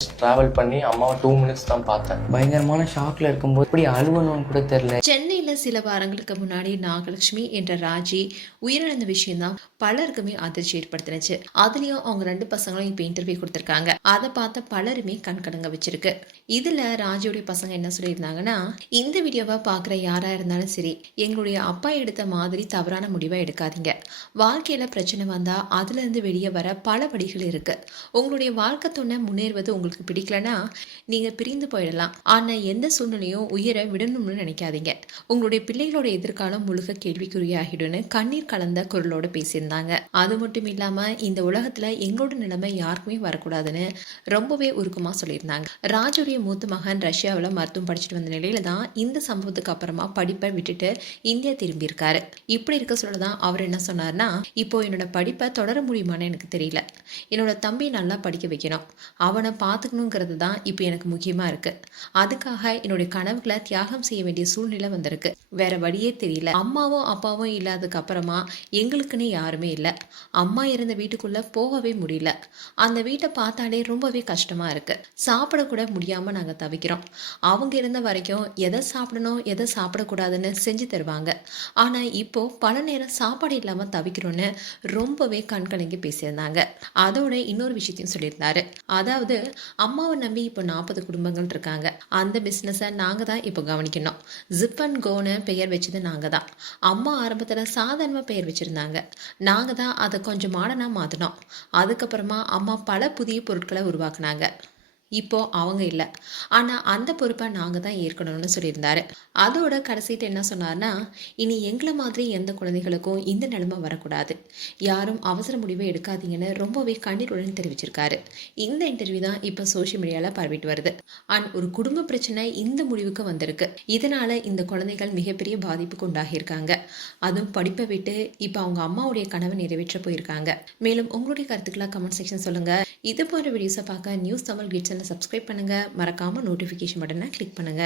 Travel பண்ணி அம்மாவை 2 minutes தான் பார்த்தேன். பயங்கரமான ஷாக்ல இருக்கும்போது இப்படி அழுவணும்னு கூட தெரியல. சென்னையில சில வாரங்களுக்கு முன்னாடி நாகலட்சுமி என்ற ராஜி உயிரிழந்த விஷயம் தான் பலருக்குமே அதிர்ச்சி ஏற்படுத்தினுச்சு. அதுலயும் அவங்க 2 பசங்களும் இப்ப இன்டர்வியூ கொடுத்திருக்காங்க. அதை பார்த்த பலருமே கண்கலங்க வச்சிருக்கு. இதுல ராஜியோடைய பசங்க என்ன சொல்லியிருந்தாங்கன்னா, இந்த வீடியோவை பாக்குற யாரா இருந்தாலும் சரி, எங்களுடைய அப்பா எடுத்த மாதிரி தவறான முடிவை எடுக்காதீங்க. வாழ்க்கையில பிரச்சனை வந்தா அதுல இருந்து வெளியே வர பல வழிகள் இருக்கு. உங்களுடைய வாழ்க்கை துணை முன்னேறுவது உங்களுக்கு பிடிக்கலனா நீங்க பிரிந்து போயிடலாம். ஆனா எந்த சூழ்நிலையும் உயிரை விடணும்னு நினைக்காதீங்க. உங்களுடைய பிள்ளைகளோட எதிர்காலம் முழுக்க கேள்விக்குறியாகிடும்னு கண்ணீர் கலந்த குரலோட பேசியிருந்தாங்க. அது மட்டும் இல்லாம இந்த உலகத்துல எங்களோட நிலைமை யாருக்குமே வரக்கூடாதுன்னு ரொம்பவே உருக்கமா சொல்லியிருந்தாங்க. ராஜுடைய மூத்த மகன் ரஷ்யாவில் மருத்துவம் படிச்சுட்டு வந்த நிலையில தான் இந்த சம்பவத்துக்கு அப்புறமா படிப்பை விட்டுட்டு இந்தியா திரும்பி இருக்காரு. இப்படி இருக்க சொல்லதான் அவர் என்ன சொன்னார்னா, இப்போ என்னோட படிப்பை தொடர முடியுமான்னு எனக்கு தெரியல. என்னோட தம்பி நல்லா படிக்க வைக்கணும், அவனை பார்த்துக்கணுங்கிறது தான் இப்போ எனக்கு முக்கியமா இருக்கு. அதுக்காக என்னுடைய கனவுகளை தியாகம் செய்ய வேண்டிய சூழ்நிலை வந்திருக்கு. வேற வழியே தெரியல. அம்மாவும் அப்பாவும் இல்லாததுக்கு அப்புறமா எங்களுக்குன்னு யாருமே இல்லை. அம்மா இருந்த வீட்டுக்குள்ள போகவே முடியல. அந்த வீட்டை பார்த்தாலே ரொம்பவே கஷ்டமா இருக்கு. சாப்பிட கூட முடியாம நாங்க தவிக்கிறோம். அவங்க இருந்த வரைக்கும் எதை சாப்பிடணும் எதை சாப்பிடக்கூடாதுன்னு செஞ்சு தருவாங்க. ஆனா இப்போ பல நேரம் சாப்பாடு இல்லாம தவிக்கிறோன்னு ரொம்பவே கண்கலங்கி பேசியிருந்தாங்க. அதோட இன்னொரு விஷயத்தையும் சொல்லியிருந்தாரு. அதாவது அம்மாவை நம்பி இப்போ 40 குடும்பங்கள் இருக்காங்க. அந்த பிஸ்னஸை நாங்க தான் இப்போ கவனிக்கணும். ஜிப் அண்ட் கோன்னு பெயர் வச்சது நாங்க தான். அம்மா ஆரம்பத்துல சாதாரணமா பெயர் வச்சிருந்தாங்க. நாங்க தான் அதை கொஞ்சம் மாடனா மாத்தினோம். அதுக்கப்புறமா அம்மா பல புதிய பொருட்களை உருவாக்குனாங்க. இப்போ அவங்க இல்லை. ஆனா அந்த பொறுப்பை நாங்க தான் ஏற்கணும்னு சொல்லியிருந்தாரு. அதோட கடைசிட்டு என்ன சொன்னார்னா, இனி எங்களை மாதிரி எந்த குழந்தைகளுக்கும் இந்த நிலைமை வரக்கூடாது, யாரும் அவசர முடிவை எடுக்காதீங்கன்னு ரொம்பவே கண்ணீருடன் தெரிவிச்சிருக்காரு. இந்த இன்டர்வியூ தான் இப்போ சோஷியல் மீடியால பரவிட்டு வருது. அண்ட் ஒரு குடும்ப பிரச்சனை இந்த முடிவுக்கு வந்திருக்கு. இதனால இந்த குழந்தைகள் மிகப்பெரிய பாதிப்புக்கு உண்டாகியிருக்காங்க. அதுவும் படிப்பை விட்டு இப்போ அவங்க அம்மாவுடைய கனவை நிறைவேற்ற போயிருக்காங்க. மேலும் உங்களுடைய கருத்துக்களை கமெண்ட் செக்ஷன் சொல்லுங்க. இது போன்ற வீடியோஸை பார்க்க நியூஸ் தமிழ் கிட்ஸ் சப்ஸ்கிரைப் பண்ணுங்க. மறக்காம நோட்டிஃபிகேஷன் பட்டனை கிளிக் பண்ணுங்க.